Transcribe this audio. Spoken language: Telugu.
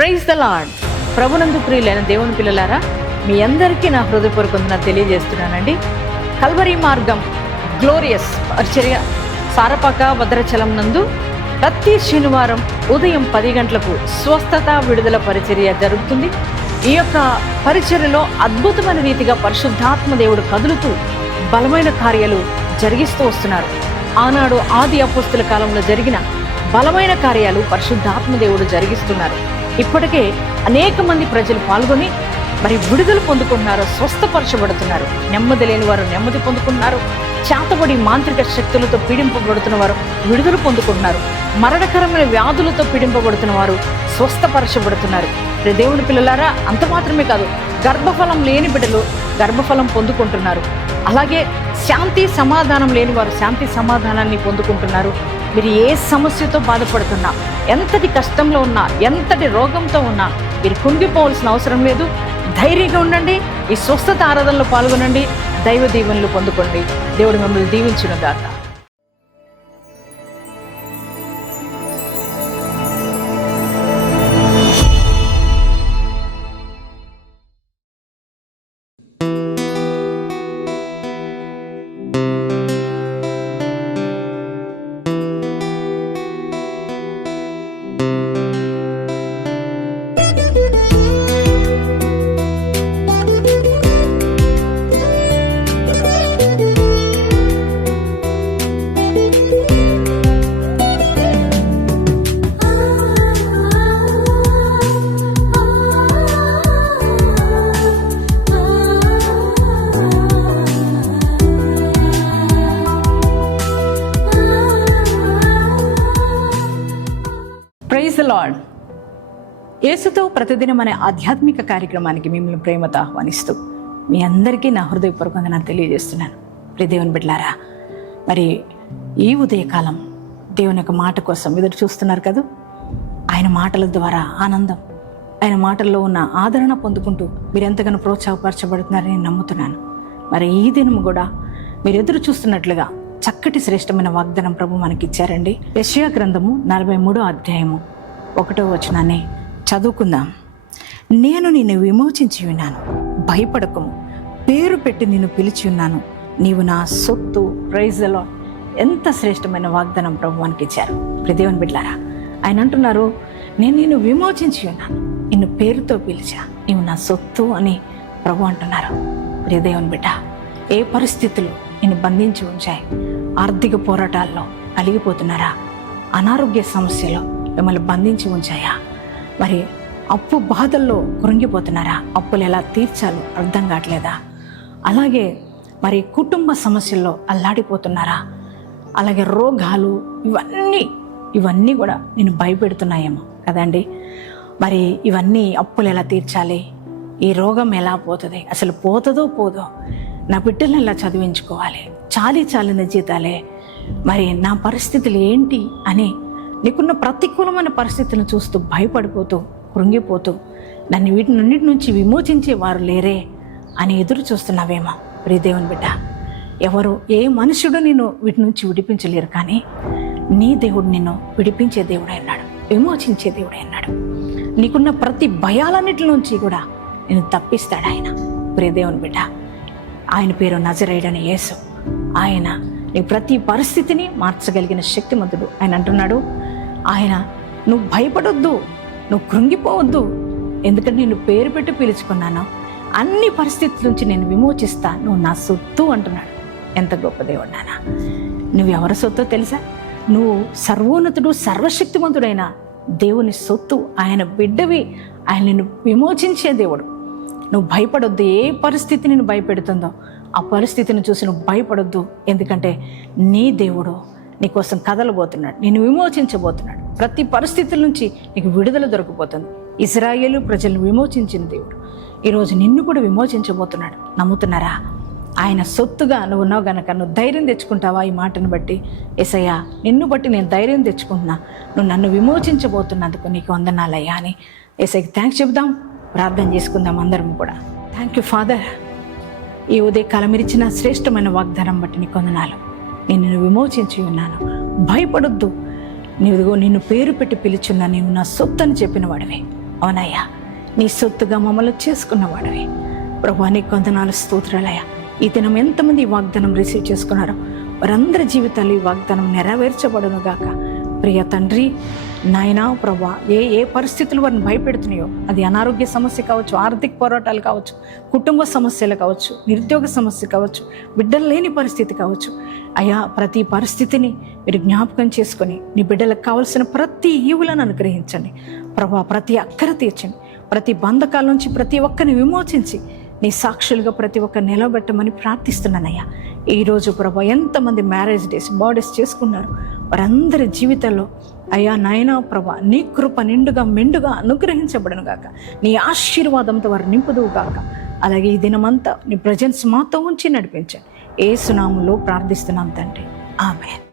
Praise the lord. ప్రభునందు ప్రియులైన దేవుని పిల్లలారా, మీ అందరికీ నా హృదయపూర్వక వందనాలు తెలియజేస్తున్నానండి. కల్వరీ మార్గం గ్లోరియస్ పరిచర్య సారపాక భద్రాచలం నందు ప్రతి శనివారం ఉదయం 10 గంటలకు స్వస్థత విడుదల పరిచర్య జరుగుతుంది. ఈ యొక్క పరిచర్యలో అద్భుతమైన రీతిగా పరిశుద్ధాత్మ దేవుడు కదులుతూ బలమైన కార్యాలు జరిగిస్తూ వస్తున్నారు. ఆనాడు ఆది అపోస్తుల కాలంలో జరిగిన బలమైన కార్యాలు పరిశుద్ధాత్మ దేవుడు జరిగిస్తున్నారు. ఇప్పటికే అనేక మంది ప్రజలు పాల్గొని మరి విడుదల పొందుకుంటున్నారు, స్వస్థపరచబడుతున్నారు. నెమ్మది లేని వారు నెమ్మది పొందుకుంటున్నారు. చేతబడి మాంత్రిక శక్తులతో పీడింపబడుతున్న వారు విడుదల పొందుకుంటున్నారు. మరణకరమైన వ్యాధులతో పీడింపబడుతున్న వారు స్వస్థపరచబడుతున్నారు. దేవుని పిల్లలారా, అంత మాత్రమే కాదు, గర్భఫలం లేని బిడ్డలు గర్భఫలం పొందుకుంటున్నారు. అలాగే శాంతి సమాధానం లేని వారు శాంతి సమాధానాన్ని పొందుకుంటున్నారు. మీరు ఏ సమస్యతో బాధపడుతున్నా, ఎంతటి కష్టంలో ఉన్నా, ఎంతటి రోగంతో ఉన్నా మీరు కుంగిపోవాల్సిన అవసరం లేదు. ధైర్యంగా ఉండండి. ఈ స్వస్థత ఆరాధనలో పాల్గొనండి. దైవ దీవెనలు పొందుకోండి. దేవుడు మిమ్మల్ని దీవించునుగాక. Praise the Lord. యేసుతో ప్రతిదినం అనే ఆధ్యాత్మిక కార్యక్రమానికి మిమ్మల్ని ప్రేమతో ఆహ్వానిస్తూ మీ అందరికీ నా హృదయపూర్వకంగా నేను తెలియజేస్తున్నాను. ప్రియ దేవుని బిడ్డలారా, మరి ఈ ఉదయకాలం దేవుని యొక్క మాట కోసం ఎదురు చూస్తున్నారు కదా. ఆయన మాటల ద్వారా ఆనందం, ఆయన మాటల్లో ఉన్న ఆదరణ పొందుకుంటూ మీరు ఎంతగానో ప్రోత్సాహపరచబడుతున్నారని నేను నమ్ముతున్నాను. మరి ఈ దినం కూడా మీరు ఎదురు చూస్తున్నట్లుగా చక్కటి శ్రేష్టమైన వాగ్దానం ప్రభు మనకిచ్చారండి. యెషయా గ్రంథము 43వ అధ్యాయము 1వ వచనాన్ని చదువుకుందాం. నేను నిన్ను విమోచించి ఉన్నాను, భయపడకము, పేరు పెట్టి నిన్ను పిలిచి ఉన్నాను, నీవు నా సొత్తు. Praise the Lord. ఎంత శ్రేష్టమైన వాగ్దానం ప్రభు మనకిచ్చారు. దేవుని బిడ్డలారా, ఆయన అంటున్నారు, నేను నిన్ను విమోచించి ఉన్నాను, నిన్ను పేరుతో పిలిచా, నీవు నా సొత్తు అని ప్రభు అంటున్నారు. దేవుని బిడ్డ, ఏ పరిస్థితులు నిన్ను బంధించి ఉంచాయి? ఆర్థిక పోరాటాల్లో అలిగిపోతున్నారా? అనారోగ్య సమస్యలో మిమ్మల్ని బంధించి ఉంచాయా? మరి అప్పు బాధల్లో కృంగిపోతున్నారా? అప్పులు ఎలా తీర్చాలో అర్థం కావట్లేదా? అలాగే మరి కుటుంబ సమస్యల్లో అల్లాడిపోతున్నారా? అలాగే రోగాలు, ఇవన్నీ కూడా నేను భయపెడుతున్నాయేమో కదండి. మరి ఇవన్నీ అప్పులు ఎలా తీర్చాలి? ఈ రోగం ఎలా పోతుంది? అసలు పోతుందో పోదో? నా బిడ్డలను ఎలా చదివించుకోవాలి? చాలిన జీతాలే, మరి నా పరిస్థితులు ఏంటి అని నీకున్న ప్రతికూలమైన పరిస్థితులను చూస్తూ భయపడిపోతూ కృంగిపోతూ నన్ను వీటినన్నిటి నుంచి విమోచించే వారు లేరే అని ఎదురు చూస్తున్నావేమో. ప్రియ దేవుని బిడ్డ, ఏ మనుషుడు నిన్ను వీటి నుంచి విడిపించలేరు, కానీ నీ దేవుడు నిన్ను విడిపించే దేవుడే అన్నాడు, విమోచించే దేవుడే అన్నాడు. నీకున్న ప్రతి భయాలన్నిటి నుంచి కూడా నేను తప్పిస్తాడు ఆయన. ప్రియ దేవుని బిడ్డ, ఆయన పేరు నజరేయుడైన యేసు. ఆయన నీ ప్రతి పరిస్థితిని మార్చగలిగిన శక్తిమంతుడు. ఆయన అంటున్నాడు, ఆయన నువ్వు భయపడొద్దు, నువ్వు కృంగిపోవద్దు, ఎందుకంటే నేను పేరు పెట్టి పిలుచుకున్నాను, అన్ని పరిస్థితుల నుంచి నేను విమోచిస్తా, నువ్వు నా సొత్తు అంటున్నాడు. ఎంత గొప్ప దేవుడు నాన్న. నువ్వు ఎవరి సొత్తో తెలుసా? నువ్వు సర్వోన్నతుడు, సర్వశక్తిమంతుడైన దేవుని సొత్తు. ఆయన బిడ్డవి. ఆయన నిన్ను విమోచించే దేవుడు. నువ్వు భయపడొద్దు. ఏ పరిస్థితి నిన్ను భయపెడుతుందో ఆ పరిస్థితిని చూసి నువ్వు భయపడొద్దు, ఎందుకంటే నీ దేవుడు నీకోసం కదలబోతున్నాడు, నిన్ను విమోచించబోతున్నాడు. ప్రతి పరిస్థితుల నుంచి నీకు విడుదల దొరకబోతుంది. ఇశ్రాయేలు ప్రజలను విమోచించిన దేవుడు ఈరోజు నిన్ను కూడా విమోచించబోతున్నాడు. నమ్ముతున్నారా? ఆయన సొత్తుగా నువ్వు ఉన్నావు గనక నువ్వు ధైర్యం తెచ్చుకుంటావా? ఈ మాటను బట్టి, యేసయ్యా నిన్ను బట్టి నేను ధైర్యం తెచ్చుకుంటున్నా, నువ్వు నన్ను విమోచించబోతున్నందుకు నీకు వందనాలయ్యా అని యేసయ్యకి థ్యాంక్స్ చెబుదాం. ప్రార్థన చేసుకుందాం అందరం కూడా. థ్యాంక్ యూ ఫాదర్, ఈ ఉదయకాలం మీరు ఇచ్చిన శ్రేష్టమైన వాగ్దానం బట్టి నీకు వందనాలు. నేను నిన్ను విమోచించి ఉన్నాను, భయపడొద్దు, నిన్ను పేరు పెట్టి పిలుచున్నా, నీవు నా సొత్తు అని చెప్పిన వాడివే. అవునయ్యా, నీ సొత్తుగా మమ్మల్ని చేసుకున్నవాడవి ప్రభా. నీ కొందనాలు స్తోత్రాలయ్యా. ఈ దినం ఎంతమంది ఈ వాగ్దానం రిసీవ్ చేసుకున్నారో వారందరి జీవితాలు ఈ వాగ్దానం నెరవేర్చబడును గాక. ప్రియ తండ్రి, నాయనా ప్రభా, ఏ పరిస్థితులు వారిని భయపెడుతున్నాయో, అది అనారోగ్య సమస్య కావచ్చు, ఆర్థిక పోరాటాలు కావచ్చు, కుటుంబ సమస్యలు కావచ్చు, నిరుద్యోగ సమస్య కావచ్చు, బిడ్డలు లేని పరిస్థితి కావచ్చు, అయ్యా ప్రతి పరిస్థితిని మీరు జ్ఞాపకం చేసుకొని నీ బిడ్డలకు కావలసిన ప్రతి ఈవులను అనుగ్రహించండి ప్రభా. ప్రతి అక్కర తీర్చండి. ప్రతి బంధకాల నుంచి ప్రతి ఒక్కరిని విమోచించి నీ సాక్షులుగా ప్రతి ఒక్కరు నిలబెట్టమని ప్రార్థిస్తున్నానయ్యా. ఈరోజు ప్రభా ఎంతమంది మ్యారేజ్ డేస్, బర్త్డేస్ చేసుకున్నారు, వారందరి జీవితాల్లో అయ్యా నాయనా ప్రభా నీ కృప నిండుగా మెండుగా అనుగ్రహించబడను గాక. నీ ఆశీర్వాదంతో వారు నింపుదువు గాక. అలాగే ఈ దినమంతా నీ ప్రజెన్స్ మాతో ఉంచి నడిపించండి. యేసు నామములో ప్రార్థిస్తున్నాం తండ్రి, ఆమేన్.